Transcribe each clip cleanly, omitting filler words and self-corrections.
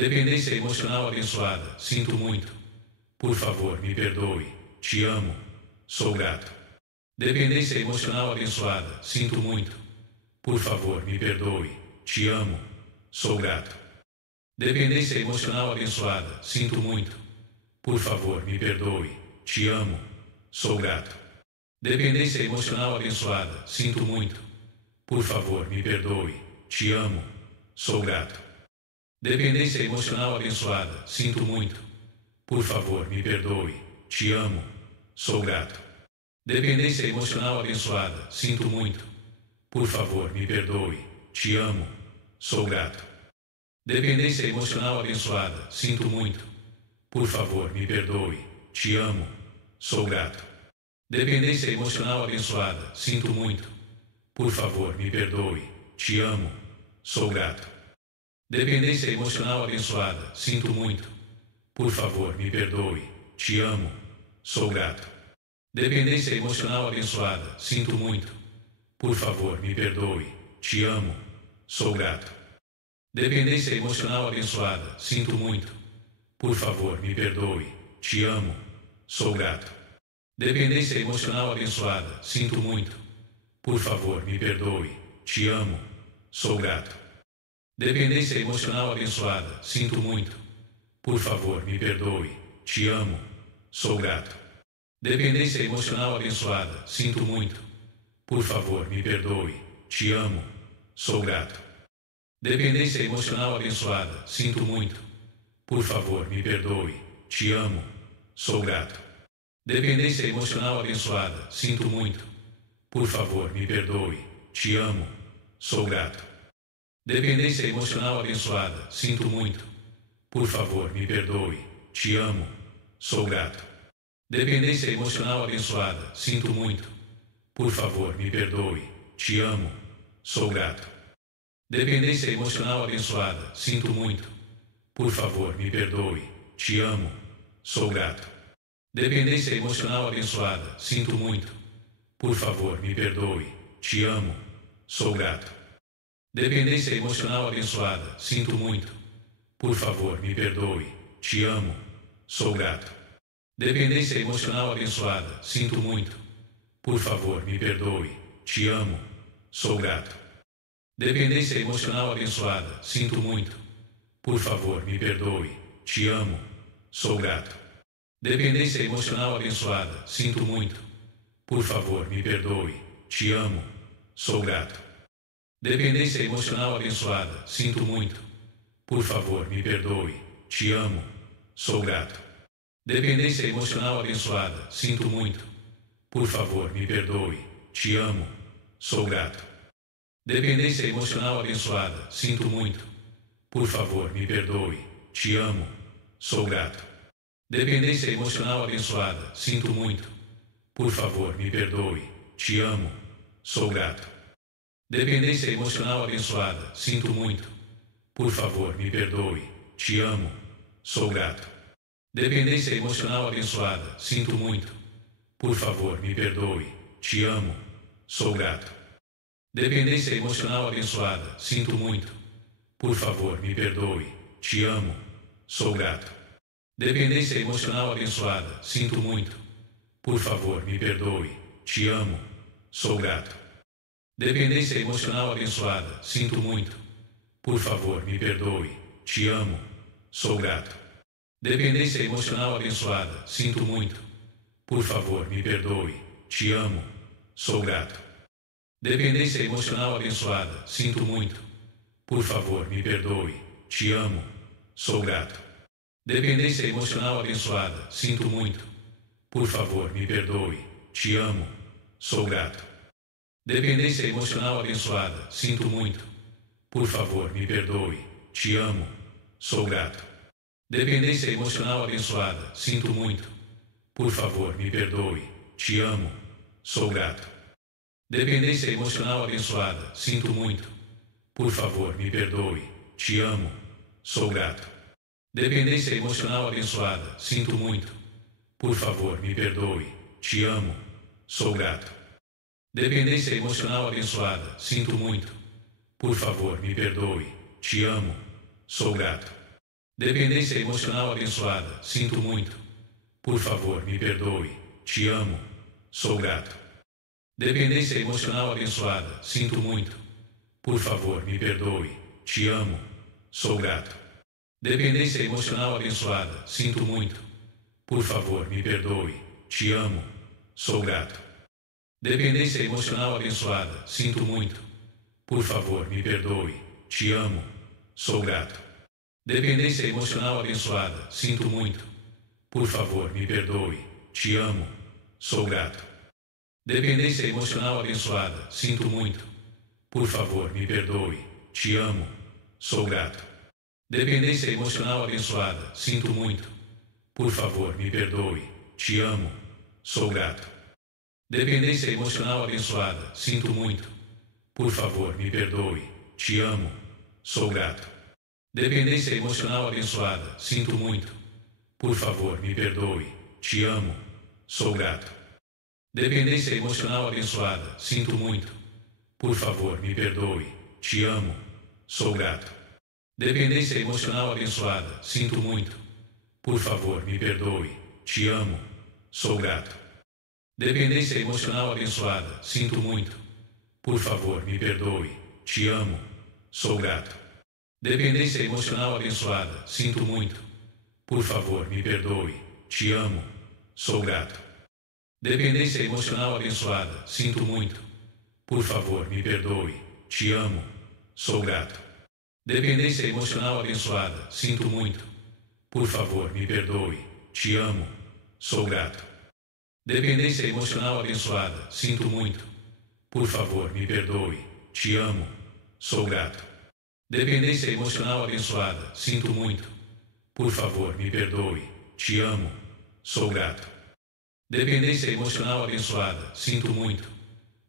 Dependência emocional abençoada. Sinto muito. Por favor, me perdoe. Te amo. Sou grato. Dependência emocional abençoada. Sinto muito. Por favor, me perdoe. Te amo. Sou grato. Dependência emocional abençoada. Sinto muito. Por favor, me perdoe. Te amo. Sou grato. Dependência emocional abençoada. Sinto muito. Por favor, me perdoe. Te amo. Sou grato. Dependência emocional abençoada. Sinto muito. Por favor, me perdoe. Te amo. Sou grato. Dependência emocional abençoada. Sinto muito. Por favor, me perdoe. Te amo. Sou grato. Dependência emocional abençoada. Sinto muito. Por favor, me perdoe. Te amo. Sou grato. Dependência emocional abençoada. Sinto muito. Por favor, me perdoe. Te amo. Sou grato. Dependência emocional abençoada. Sinto muito. Por favor, me perdoe. Te amo. Sou grato. Dependência emocional abençoada. Sinto muito. Por favor, me perdoe. Te amo. Sou grato. Dependência emocional abençoada. Sinto muito. Por favor, me perdoe. Te amo. Sou grato. Dependência emocional abençoada. Sinto muito. Por favor, me perdoe. Te amo. Sou grato. Dependência emocional abençoada. Sinto muito. Por favor, me perdoe. Te amo. Sou grato. Dependência emocional abençoada. Sinto muito. Por favor, me perdoe. Te amo. Sou grato. Dependência emocional abençoada. Sinto muito. Por favor, me perdoe. Te amo. Sou grato. Dependência emocional abençoada. Sinto muito. Por favor, me perdoe. Te amo. Sou grato. Dependência emocional abençoada. Sinto muito. Por favor, me perdoe. Te amo. Sou grato. Dependência emocional abençoada. Sinto muito. Por favor, me perdoe. Te amo. Sou grato. Dependência emocional abençoada. Sinto muito. Por favor, me perdoe. Te amo. Sou grato. Dependência emocional abençoada. Sinto muito. Por favor, me perdoe. Te amo. Sou grato. Dependência emocional abençoada. Sinto muito. Por favor, me perdoe. Te amo. Sou grato. Dependência emocional abençoada. Sinto muito. Por favor, me perdoe. Te amo. Sou grato. Dependência emocional abençoada. Sinto muito. Por favor, me perdoe. Te amo. Sou grato. Dependência emocional abençoada. Sinto muito. Por favor, me perdoe. Te amo. Sou grato. Dependência emocional abençoada. Sinto muito. Por favor, me perdoe. Te amo. Sou grato. Dependência emocional abençoada. Sinto muito. Por favor, me perdoe. Te amo. Sou grato. Dependência emocional abençoada. Sinto muito. Por favor, me perdoe. Te amo. Sou grato. Dependência emocional abençoada. Sinto muito. Por favor, me perdoe. Te amo. Sou grato. Dependência emocional abençoada. Sinto muito. Por favor, me perdoe. Te amo. Sou grato. Dependência emocional abençoada. Sinto muito. Por favor, me perdoe. Te amo. Sou grato. Dependência emocional abençoada. Sinto muito. Por favor, me perdoe. Te amo. Sou grato. Dependência emocional abençoada. Sinto muito. Por favor, me perdoe. Te amo. Sou grato. Dependência emocional abençoada. Sinto muito. Por favor, me perdoe. Te amo. Sou grato. Dependência emocional abençoada. Sinto muito. Por favor, me perdoe. Te amo. Sou grato. Dependência emocional abençoada. Sinto muito. Por favor, me perdoe. Te amo. Sou grato. Dependência emocional abençoada. Sinto muito. Por favor, me perdoe. Te amo. Sou grato. Dependência emocional abençoada. Sinto muito. Por favor, me perdoe. Te amo. Sou grato. Dependência emocional abençoada. Sinto muito. Por favor, me perdoe. Te amo. Sou grato. Dependência emocional abençoada. Sinto muito. Por favor, me perdoe. Te amo. Sou grato. Dependência emocional abençoada. Sinto muito. Por favor, me perdoe. Te amo. Sou grato. Dependência emocional abençoada. Sinto muito. Por favor, me perdoe. Te amo. Sou grato. Dependência emocional abençoada. Sinto muito. Por favor, me perdoe. Te amo. Sou grato. Dependência emocional abençoada. Sinto muito. Por favor, me perdoe. Te amo. Sou grato. Dependência emocional abençoada. Sinto muito. Por favor, me perdoe. Te amo. Sou grato. Dependência emocional abençoada. Sinto muito. Por favor, me perdoe. Te amo. Sou grato. Dependência emocional abençoada. Sinto muito. Por favor, me perdoe. Te amo. Sou grato. Dependência emocional abençoada. Sinto muito. Por favor, me perdoe. Te amo. Sou grato. Dependência emocional abençoada. Sinto muito. Por favor, me perdoe. Te amo. Sou grato. Dependência emocional abençoada. Sinto muito. Por favor, me perdoe. Te amo. Sou grato. Dependência emocional abençoada. Sinto muito. Por favor, me perdoe. Te amo. Sou grato. Dependência emocional abençoada. Sinto muito. Por favor, me perdoe. Te amo. Sou grato. Dependência emocional abençoada. Sinto muito. Por favor, me perdoe. Te amo. Sou grato. Dependência emocional abençoada. Sinto muito. Por favor, me perdoe. Te amo. Sou grato. Dependência emocional abençoada. Sinto muito. Por favor, me perdoe. Te amo. Sou grato. Dependência emocional abençoada. Sinto muito. Por favor, me perdoe. Te amo. Sou grato. Dependência emocional abençoada. Sinto muito. Por favor, me perdoe. Te amo. Sou grato. Dependência emocional abençoada. Sinto muito. Por favor, me perdoe. Te amo. Sou grato. Dependência emocional abençoada. Sinto muito. Por favor, me perdoe. Te amo. Sou grato. Dependência emocional abençoada. Sinto muito.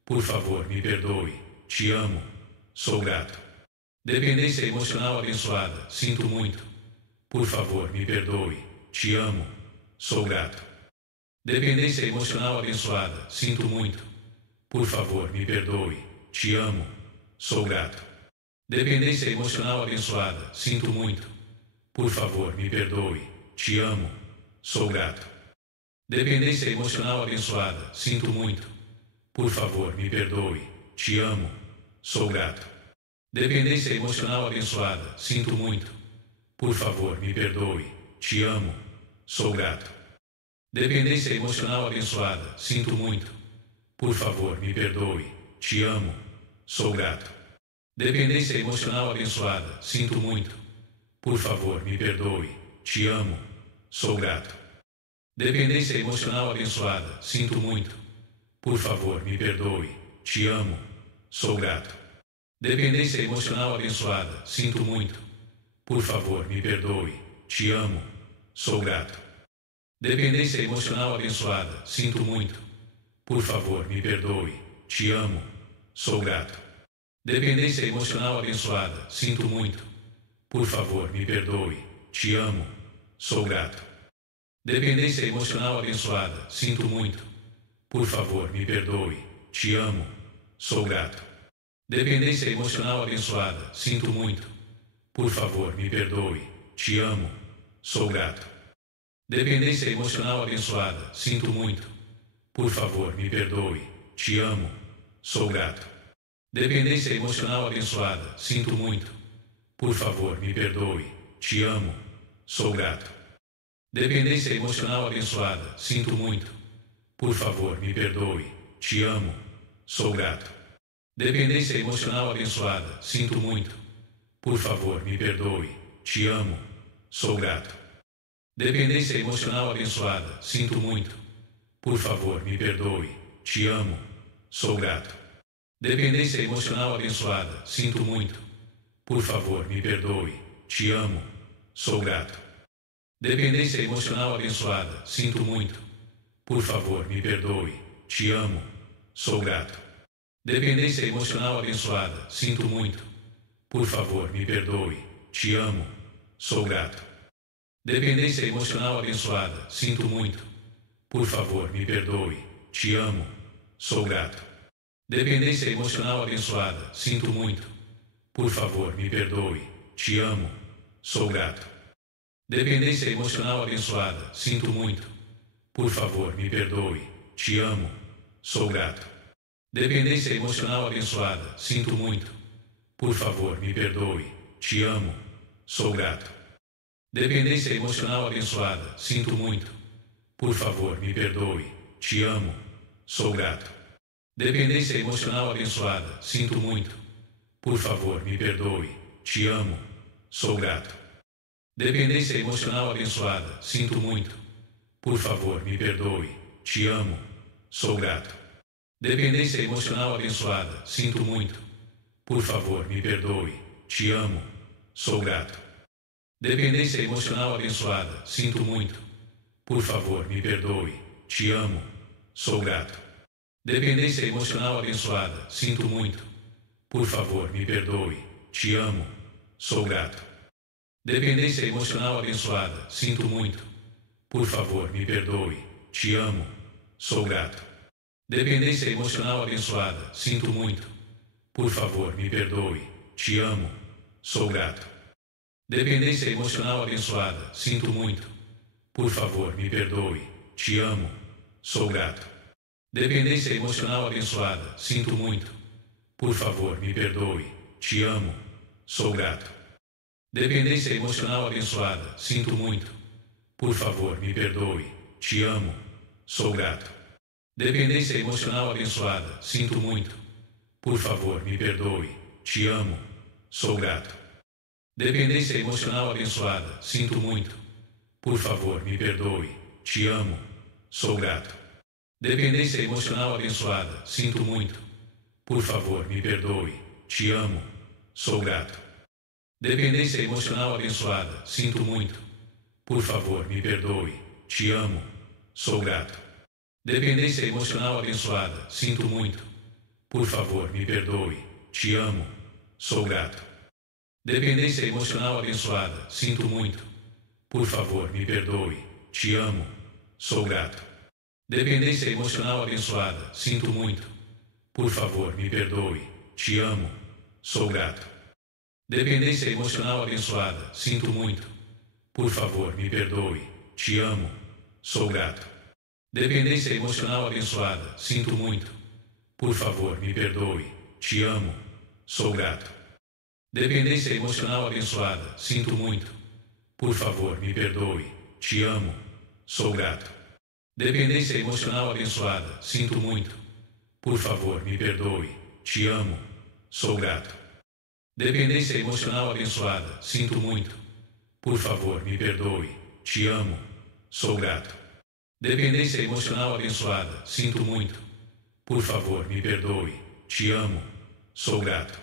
Por favor, me perdoe. Te amo. Sou grato. Dependência emocional abençoada. Sinto muito. Por favor, me perdoe. Te amo. Sou grato. Dependência emocional abençoada. Sinto muito. Por favor, me perdoe. Te amo. Sou grato. Dependência emocional abençoada. Sinto muito. Por favor, me perdoe. Te amo. Sou grato. Dependência emocional abençoada. Sinto muito. Por favor, me perdoe. Te amo. Sou grato. Dependência emocional abençoada. Sinto muito. Por favor, me perdoe. Te amo. Sou grato. Dependência emocional abençoada. Sinto muito. Por favor, me perdoe. Te amo. Sou grato. Dependência emocional abençoada. Sinto muito. Por favor, me perdoe. Te amo. Sou grato. Dependência emocional abençoada. Sinto muito. Por favor, me perdoe. Te amo. Sou grato. Dependência emocional abençoada. Sinto muito. Por favor, me perdoe. Te amo. Sou grato. Dependência emocional abençoada. Sinto muito. Por favor, me perdoe. Te amo. Sou grato. Dependência emocional abençoada. Sinto muito. Por favor, me perdoe. Te amo. Sou grato. Dependência emocional abençoada. Sinto muito. Por favor, me perdoe. Te amo. Sou grato. Dependência emocional abençoada. Sinto muito. Por favor, me perdoe. Te amo. Sou grato. Dependência emocional abençoada. Sinto muito. Por favor, me perdoe. Te amo. Sou grato. Dependência emocional abençoada. Sinto muito. Por favor, me perdoe. Te amo. Sou grato. Dependência emocional abençoada. Sinto muito. Por favor, me perdoe. Te amo. Sou grato. Dependência emocional abençoada. Sinto muito. Por favor, me perdoe. Te amo. Sou grato. Dependência emocional abençoada. Sinto muito. Por favor, me perdoe. Te amo. Sou grato. Dependência emocional abençoada. Sinto muito. Por favor, me perdoe. Te amo. Sou grato. Dependência emocional abençoada. Sinto muito. Por favor, me perdoe. Te amo. Sou grato. Dependência emocional abençoada. Sinto muito. Por favor, me perdoe. Te amo. Sou grato. Dependência emocional abençoada. Sinto muito. Por favor, me perdoe. Te amo. Sou grato. Dependência emocional abençoada. Sinto muito. Por favor, me perdoe. Te amo. Sou grato. Dependência emocional abençoada, sinto muito. Por favor, me perdoe. Te amo. Sou grato. Dependência emocional abençoada, sinto muito. Por favor, me perdoe. Te amo. Sou grato. Dependência emocional abençoada, sinto muito. Por favor, me perdoe. Te amo. Sou grato. Dependência emocional abençoada, sinto muito. Por favor, me perdoe. Te amo. Sou grato. Dependência emocional abençoada, sinto muito. Por favor, me perdoe. Te amo. Sou grato. Dependência emocional abençoada, sinto muito. Por favor, me perdoe. Te amo. Sou grato. Dependência emocional abençoada, sinto muito. Por favor, me perdoe. Te amo. Sou grato. Dependência emocional abençoada, sinto muito. Por favor, me perdoe. Te amo. Sou grato. Dependência emocional abençoada, sinto muito. Por favor, me perdoe. Te amo. Sou grato. Dependência emocional abençoada, sinto muito. Por favor, me perdoe. Te amo. Sou grato. Dependência emocional abençoada, sinto muito. Por favor, me perdoe. Te amo. Sou grato. Dependência emocional abençoada, sinto muito. Por favor, me perdoe. Te amo. Sou grato. Dependência emocional abençoada, sinto muito. Por favor, me perdoe. Te amo. Sou grato. Dependência emocional abençoada, sinto muito. Por favor, me perdoe. Te amo. Sou grato. Dependência emocional abençoada, sinto muito. Por favor, me perdoe. Te amo. Sou grato. Dependência emocional abençoada, sinto muito. Por favor, me perdoe. Te amo. Sou grato. Dependência emocional abençoada, sinto muito. Por favor, me perdoe. Te amo. Sou grato. Dependência emocional abençoada, sinto muito. Por favor, me perdoe. Te amo. Sou grato. Dependência emocional abençoada, sinto muito. Por favor, me perdoe. Te amo. Sou grato. Dependência emocional abençoada, sinto muito. Por favor, me perdoe. Te amo. Sou grato. Dependência emocional abençoada, sinto muito. Por favor, me perdoe. Te amo. Sou grato. Dependência emocional abençoada, sinto muito. Por favor, me perdoe. Te amo. Sou grato. Dependência emocional abençoada, sinto muito. Por favor, me perdoe. Te amo. Sou grato. Dependência emocional abençoada, sinto muito. Por favor, me perdoe. Te amo. Sou grato. Dependência emocional abençoada, sinto muito. Por favor, me perdoe. Te amo. Sou grato. Dependência emocional abençoada, sinto muito. Por favor, me perdoe. Te amo. Sou grato.